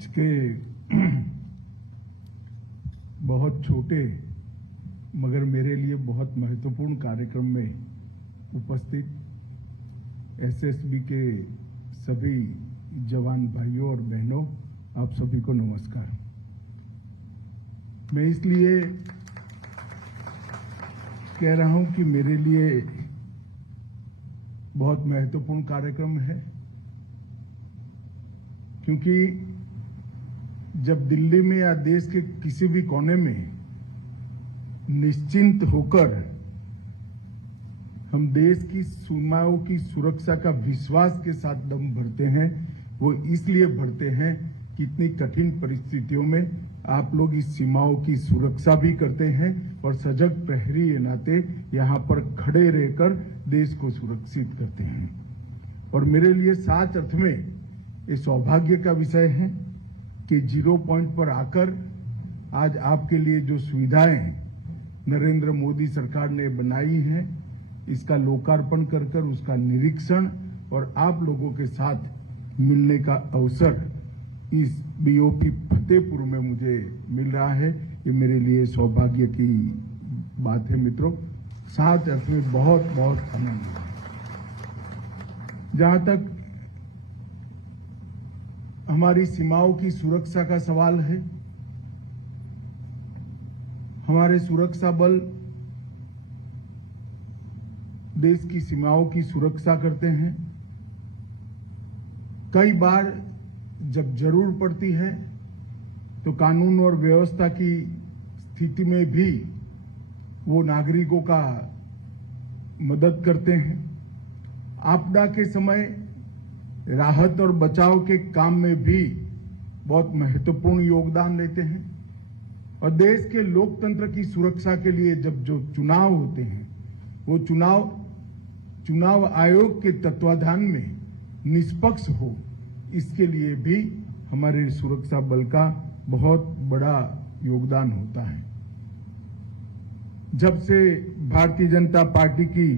आज के बहुत छोटे मगर मेरे लिए बहुत महत्वपूर्ण कार्यक्रम में उपस्थित एसएसबी के सभी जवान भाइयों और बहनों, आप सभी को नमस्कार। मैं इसलिए कह रहा हूं कि मेरे लिए बहुत महत्वपूर्ण कार्यक्रम है, क्योंकि जब दिल्ली में या देश के किसी भी कोने में निश्चिंत होकर हम देश की सीमाओं की सुरक्षा का विश्वास के साथ दम भरते हैं, वो इसलिए भरते हैं कि इतनी कठिन परिस्थितियों में आप लोग इस सीमाओं की सुरक्षा भी करते हैं और सजग प्रहरी के नाते यहां पर खड़े रहकर देश को सुरक्षित करते हैं। और मेरे लिए सच अर्थ में ये सौभाग्य का विषय है कि 0 पॉइंट पर आकर आज आपके लिए जो सुविधाएं नरेंद्र मोदी सरकार ने बनाई हैं, इसका लोकार्पण कर कर उसका निरीक्षण और आप लोगों के साथ मिलने का अवसर इस बीओपी फतेहपुर में मुझे मिल रहा है। ये मेरे लिए सौभाग्य की बात है मित्रों। साथ अर्थ में बहुत बहुत आनंद है। जहां तक हमारी सीमाओं की सुरक्षा का सवाल है, हमारे सुरक्षा बल देश की सीमाओं की सुरक्षा करते हैं। कई बार जब जरूर पड़ती है तो कानून और व्यवस्था की स्थिति में भी वो नागरिकों का मदद करते हैं। आपदा के समय राहत और बचाव के काम में भी बहुत महत्वपूर्ण योगदान देते हैं। और देश के लोकतंत्र की सुरक्षा के लिए जब जो चुनाव होते हैं, वो चुनाव आयोग के तत्वाधान में निष्पक्ष हो, इसके लिए भी हमारे सुरक्षा बल का बहुत बड़ा योगदान होता है। जब से भारतीय जनता पार्टी की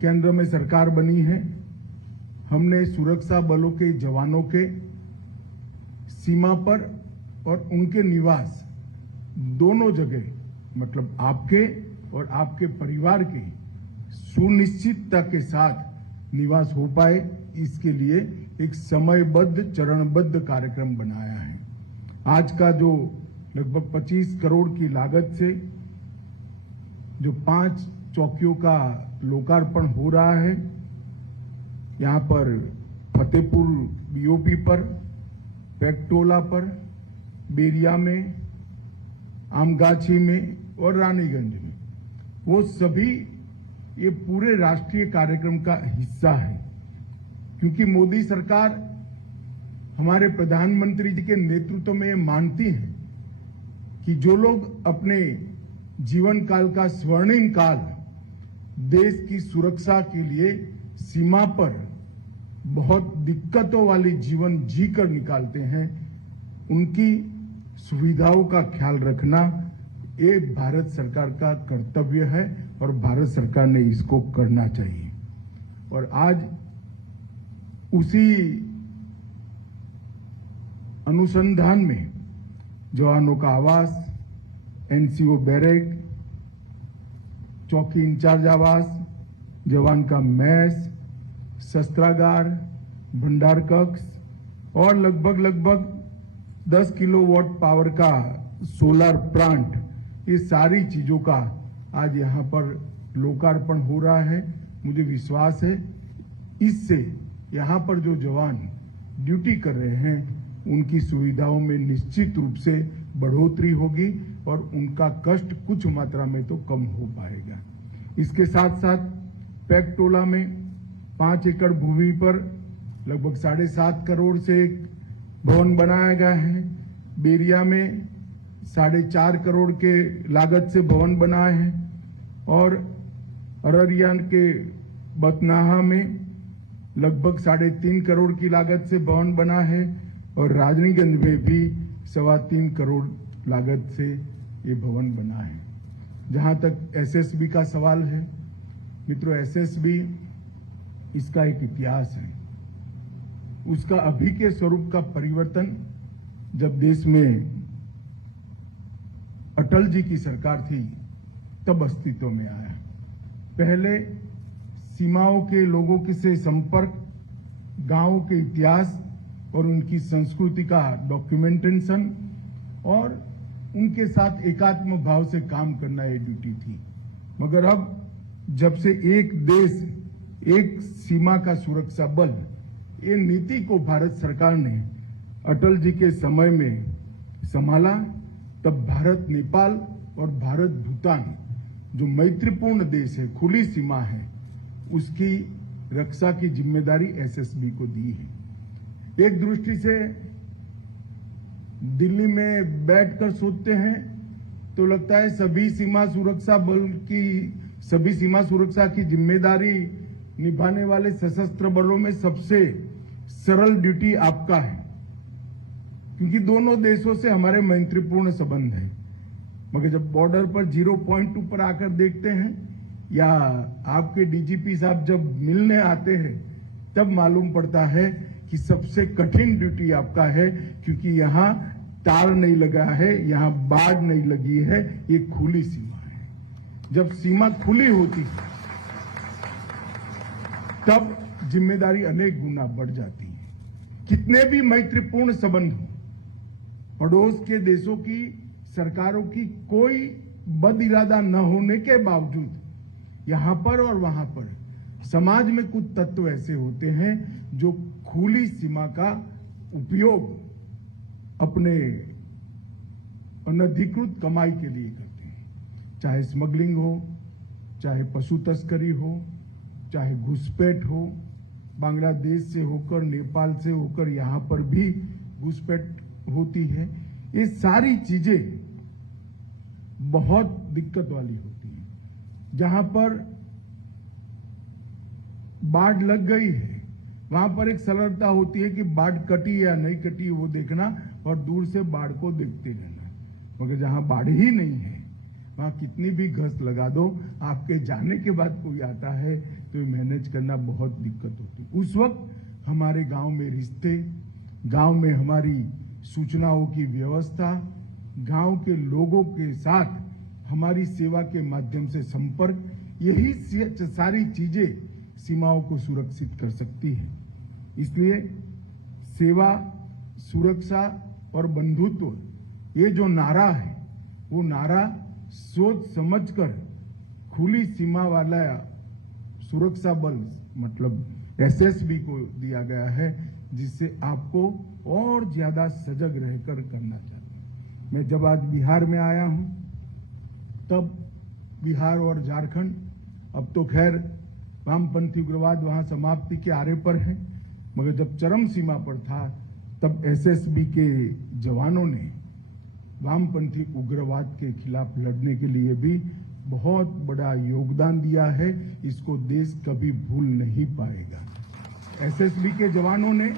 केंद्र में सरकार बनी है, हमने सुरक्षा बलों के जवानों के सीमा पर और उनके निवास दोनों जगह, मतलब आपके और आपके परिवार के सुनिश्चितता के साथ निवास हो पाए, इसके लिए एक समयबद्ध चरणबद्ध कार्यक्रम बनाया है। आज का जो लगभग 25 करोड़ की लागत से जो 5 चौकियों का लोकार्पण हो रहा है, यहां पर फतेहपुर बीओपी पर, पेकटोला पर, बेरिया में, आमगाछी में और रानीगंज में, वो सभी ये पूरे राष्ट्रीय कार्यक्रम का हिस्सा है। क्योंकि मोदी सरकार हमारे प्रधानमंत्री जी के नेतृत्व में ये मानती है कि जो लोग अपने जीवन काल का स्वर्णिम काल देश की सुरक्षा के लिए सीमा पर बहुत दिक्कतों वाली जीवन जीकर निकालते हैं, उनकी सुविधाओं का ख्याल रखना ये भारत सरकार का कर्तव्य है और भारत सरकार ने इसको करना चाहिए। और आज उसी अनुसंधान में जवानों का आवास, एनसीओ बैरक, चौकी इंचार्ज आवास, जवान का मैस, शस्त्रागार, भंडार कक्ष और लगभग 10 किलोवाट पावर का सोलर प्लांट, ये सारी चीजों का आज यहां पर लोकार्पण हो रहा है। मुझे विश्वास है इससे यहां पर जो जवान ड्यूटी कर रहे हैं, उनकी सुविधाओं में निश्चित रूप से बढ़ोतरी होगी और उनका कष्ट कुछ मात्रा में तो कम हो पाएगा। इसके साथ साथ पेकटोला में 5 एकड़ भूमि पर लगभग 7.5 करोड़ से एक भवन बनाया गया है। बेरिया में 4.5 करोड़ के लागत से भवन बनाए हैं और अररिया के बतनाहा में लगभग 3.5 करोड़ की लागत से भवन बना है और राजनीगंज में भी 3.25 करोड़ लागत से ये भवन बना है। जहां तक एसएसबी का सवाल है, मित्रों, एसएसबी इसका एक इतिहास है। उसका अभी के स्वरूप का परिवर्तन जब देश में अटल जी की सरकार थी तब अस्तित्व में आया। पहले सीमाओं के लोगों के से संपर्क, गांवों के इतिहास और उनकी संस्कृति का डॉक्यूमेंटेशन और उनके साथ एकात्म भाव से काम करना ये ड्यूटी थी। मगर अब जब से एक देश एक सीमा का सुरक्षा बल, ये नीति को भारत सरकार ने अटल जी के समय में संभाला, तब भारत नेपाल और भारत भूटान जो मैत्रीपूर्ण देश है, खुली सीमा है, उसकी रक्षा की जिम्मेदारी एसएसबी को दी है। एक दृष्टि से दिल्ली में बैठकर सोचते हैं तो लगता है सभी सीमा सुरक्षा की जिम्मेदारी निभाने वाले सशस्त्र बलों में सबसे सरल ड्यूटी आपका है, क्योंकि दोनों देशों से हमारे मैत्रीपूर्ण संबंध है। मगर जब बॉर्डर पर 0.2 पर आकर देखते हैं या आपके डीजीपी साहब जब मिलने आते हैं, तब मालूम पड़ता है कि सबसे कठिन ड्यूटी आपका है, क्योंकि यहां तार नहीं लगा है, यहां बाढ़ नहीं लगी है, ये खुली सीमा है। जब सीमा खुली होती है तब जिम्मेदारी अनेक गुना बढ़ जाती है। कितने भी मैत्रीपूर्ण संबंध हो, पड़ोस के देशों की सरकारों की कोई बद इरादा न होने के बावजूद यहां पर और वहां पर समाज में कुछ तत्व ऐसे होते हैं जो खुली सीमा का उपयोग अपने अनधिकृत कमाई के लिए करते हैं। चाहे स्मगलिंग हो, चाहे पशु तस्करी हो, चाहे घुसपैठ हो, बांग्लादेश से होकर, नेपाल से होकर यहां पर भी घुसपैठ होती है। ये सारी चीजें बहुत दिक्कत वाली होती हैं। जहां पर बाढ़ लग गई है वहां पर एक सरलता होती है कि बाढ़ कटी या नहीं कटी वो देखना और दूर से बाढ़ को देखते रहना। मगर जहां बाढ़ ही नहीं है वहां कितनी भी घस लगा दो, आपके जाने के बाद कोई आता है तो मैनेज करना बहुत दिक्कत होती है। उस वक्त हमारे गांव में रिश्ते, गांव में हमारी सूचनाओं की व्यवस्था, गांव के लोगों के साथ हमारी सेवा के माध्यम से संपर्क, यही सारी चीजें सीमाओं को सुरक्षित कर सकती है। इसलिए सेवा, सुरक्षा और बंधुत्व, ये जो नारा है वो नारा सोच समझकर खुली सीमा वाला सुरक्षा बल मतलब एसएसबी को दिया गया है, जिससे आपको और ज्यादा सजग रहकर करना चाहिए। मैं जब आज बिहार में आया हूं तब बिहार और झारखंड, अब तो खैर वामपंथी उग्रवाद वहां समाप्ति के आरे पर है, मगर जब चरम सीमा पर था तब एसएसबी के जवानों ने वामपंथी उग्रवाद के खिलाफ लड़ने के लिए भी बहुत बड़ा योगदान दिया है। इसको देश कभी भूल नहीं पाएगा। एसएसबी के जवानों ने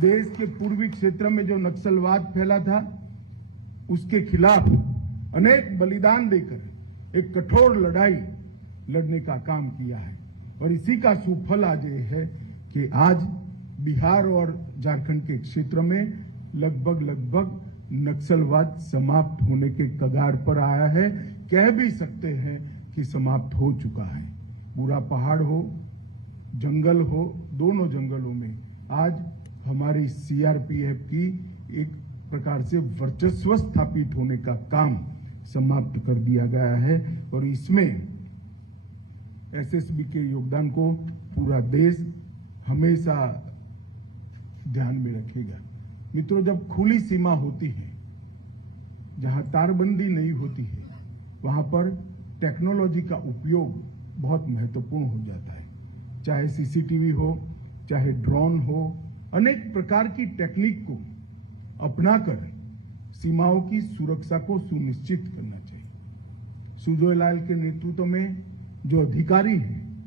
देश के पूर्वी क्षेत्र में जो नक्सलवाद फैला था उसके खिलाफ अनेक बलिदान देकर एक कठोर लड़ाई लड़ने का काम किया है। और इसी का सुफल आज ये है कि आज बिहार और झारखंड के क्षेत्र में लगभग नक्सलवाद समाप्त होने के कगार पर आया है। कह भी सकते हैं कि समाप्त हो चुका है। पूरा पहाड़ हो, जंगल हो, दोनों जंगलों में आज हमारी सीआरपीएफ की एक प्रकार से वर्चस्व स्थापित होने का काम समाप्त कर दिया गया है। और इसमें एसएसबी के योगदान को पूरा देश हमेशा ध्यान में रखेगा। मित्रों, जब खुली सीमा होती है, जहां तारबंदी नहीं होती है, वहां पर टेक्नोलॉजी का उपयोग बहुत महत्वपूर्ण हो जाता है। चाहे सीसीटीवी हो, चाहे ड्रोन हो, अनेक प्रकार की टेक्निक को अपनाकर सीमाओं की सुरक्षा को सुनिश्चित करना चाहिए। सुजोय लाल के नेतृत्व में जो अधिकारी हैं,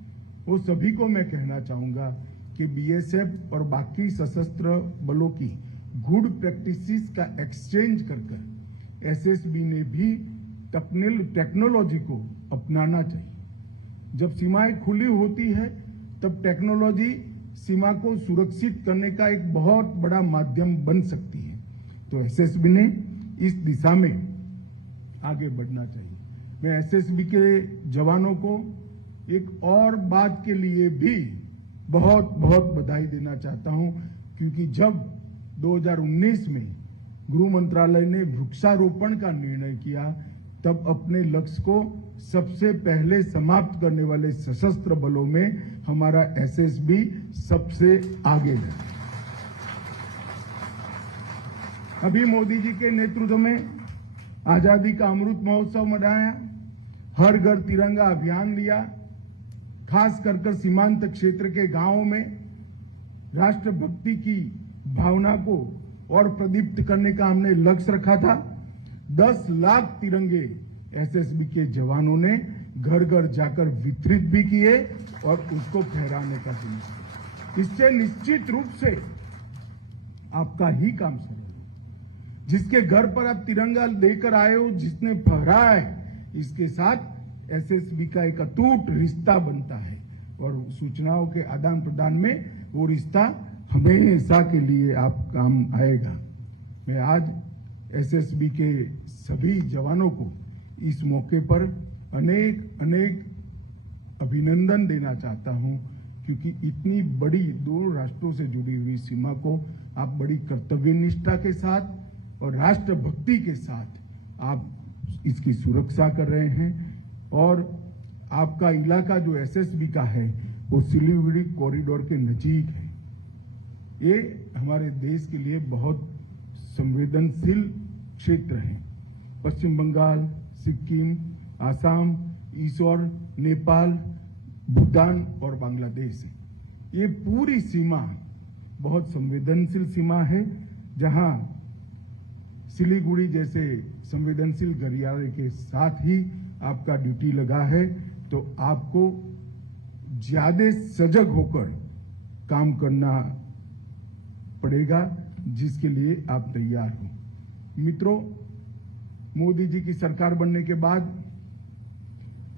वो सभी को मैं कहना चाहूंगा कि बीएसएफ और बाकी सशस्त्र बलों की गुड प्रैक्टिसेस का एक्सचेंज कर एसएसबी ने भी टेक्नोलॉजी को अपनाना चाहिए। जब सीमाएं खुली होती है तब टेक्नोलॉजी सीमा को सुरक्षित करने का एक बहुत बड़ा माध्यम बन सकती है। तो एसएसबी ने इस दिशा में आगे बढ़ना चाहिए। मैं एसएसबी के जवानों को एक और बात के लिए भी बहुत बहुत बधाई देना चाहता हूं, क्योंकि जब 2019 में गृह मंत्रालय ने वृक्षारोपण का निर्णय किया, तब अपने लक्ष्य को सबसे पहले समाप्त करने वाले सशस्त्र बलों में हमारा एसएसबी सबसे आगे है। अभी मोदी जी के नेतृत्व में आजादी का अमृत महोत्सव मनाया, हर घर तिरंगा अभियान लिया, खास कर सीमांत क्षेत्र के गांवों में राष्ट्रभक्ति की भावना को और प्रदीप्त करने का हमने लक्ष्य रखा था। 10 लाख तिरंगे एसएसबी के जवानों ने घर घर जाकर वितरित भी किए और उसको फहराने का सुनिश्चित। इससे निश्चित रूप से आपका ही काम सरल हो। जिसके घर पर आप तिरंगा लेकर आए हो, जिसने फहराया है, इसके साथ एसएसबी का एक अटूट रिश्ता बनता है और सूचनाओं के आदान प्रदान में वो रिश्ता हमेशा के लिए आप काम आएगा। मैं आज एसएसबी के सभी जवानों को इस मौके पर अनेक अनेक अभिनंदन देना चाहता हूं, क्योंकि इतनी बड़ी 2 राष्ट्रों से जुड़ी हुई सीमा को आप बड़ी कर्तव्य निष्ठा के साथ और राष्ट्रभक्ति के साथ आप इसकी सुरक्षा कर रहे हैं। और आपका इलाका जो एसएसबी का है वो सिलीगुड़ी कॉरिडोर के नजीक है। ये हमारे देश के लिए बहुत संवेदनशील क्षेत्र है। पश्चिम बंगाल, सिक्किम, आसाम, ईश्वर, नेपाल, भूटान और बांग्लादेश है। ये पूरी सीमा बहुत संवेदनशील सीमा है, जहां सिलीगुड़ी जैसे संवेदनशील गलियारे के साथ ही आपका ड्यूटी लगा है, तो आपको ज्यादा सजग होकर काम करना पड़ेगा, जिसके लिए आप तैयार हो। मित्रों, मोदी जी की सरकार बनने के बाद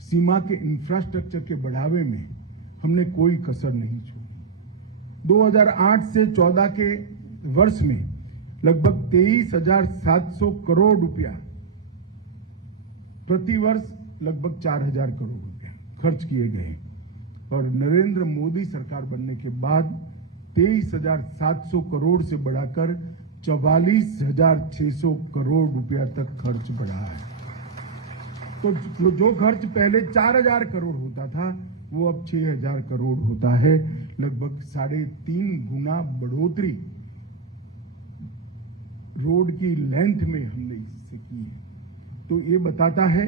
सीमा के इंफ्रास्ट्रक्चर के बढ़ावे में हमने कोई कसर नहीं छोड़ी। 2008 से 14 के वर्ष में लगभग 23,700 करोड़ रुपया, प्रति वर्ष लगभग 4,000 करोड़ रुपया खर्च किए गए। और नरेंद्र मोदी सरकार बनने के बाद 23,700 करोड़ से बढ़ाकर 44,600 करोड़ रुपया तक खर्च बढ़ा है। तो जो खर्च पहले 4,000 करोड़ होता था, वो अब 6,000 करोड़ होता है। लगभग 3.5 गुना बढ़ोतरी रोड की लेंथ में हमने इससे की है। तो ये बताता है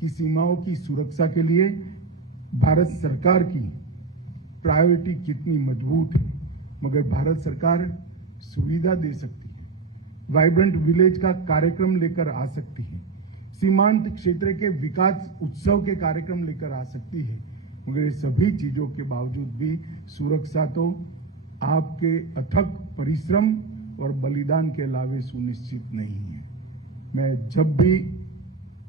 कि सीमाओं की सुरक्षा के लिए भारत सरकार की प्रायोरिटी कितनी मजबूत है। मगर भारत सरकार सुविधा दे सकती है, वाइब्रेंट विलेज का कार्यक्रम लेकर आ सकती है, सीमांत क्षेत्र के विकास उत्सव के कार्यक्रम लेकर आ सकती है, मगर ये सभी चीजों के बावजूद भी सुरक्षा तो आपके अथक परिश्रम और बलिदान के अलावे सुनिश्चित नहीं है। मैं जब भी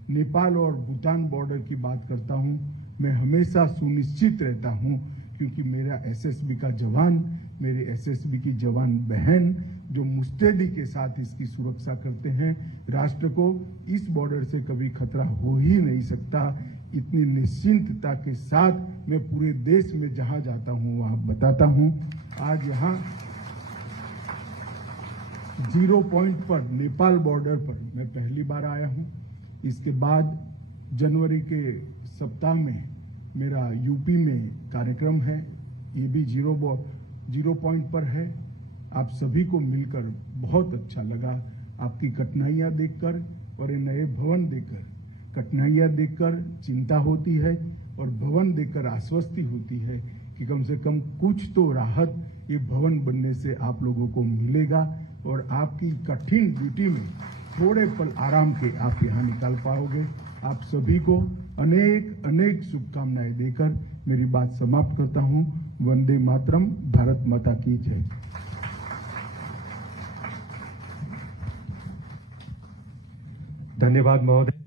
नेपाल और भूटान बॉर्डर की बात करता हूं, मैं हमेशा सुनिश्चित रहता हूं, क्योंकि मेरा एसएसबी का जवान, मेरे एसएसबी की जवान बहन जो मुस्तैदी के साथ इसकी सुरक्षा करते हैं, राष्ट्र को इस बॉर्डर से कभी खतरा हो ही नहीं सकता। इतनी निश्चिंतता के साथ मैं पूरे देश में जहां जाता हूं वहां बताता हूं। आज यहां 0 पॉइंट पर नेपाल बॉर्डर पर मैं पहली बार आया हूं। इसके बाद जनवरी के सप्ताह में मेरा यूपी में कार्यक्रम है, ये भी 0 पॉइंट पर है। आप सभी को मिलकर बहुत अच्छा लगा, आपकी कठिनाइयां देखकर और ये नए भवन देखकर। कठिनाइयां देखकर चिंता होती है और भवन देखकर आश्वस्ति होती है कि कम से कम कुछ तो राहत ये भवन बनने से आप लोगों को मिलेगा और आपकी कठिन ड्यूटी में थोड़े पल आराम के आप यहाँ निकाल पाओगे। आप सभी को अनेक अनेक शुभकामनाएं देकर मेरी बात समाप्त करता हूं। वंदे मातरम। भारत माता की जय। धन्यवाद महोदय।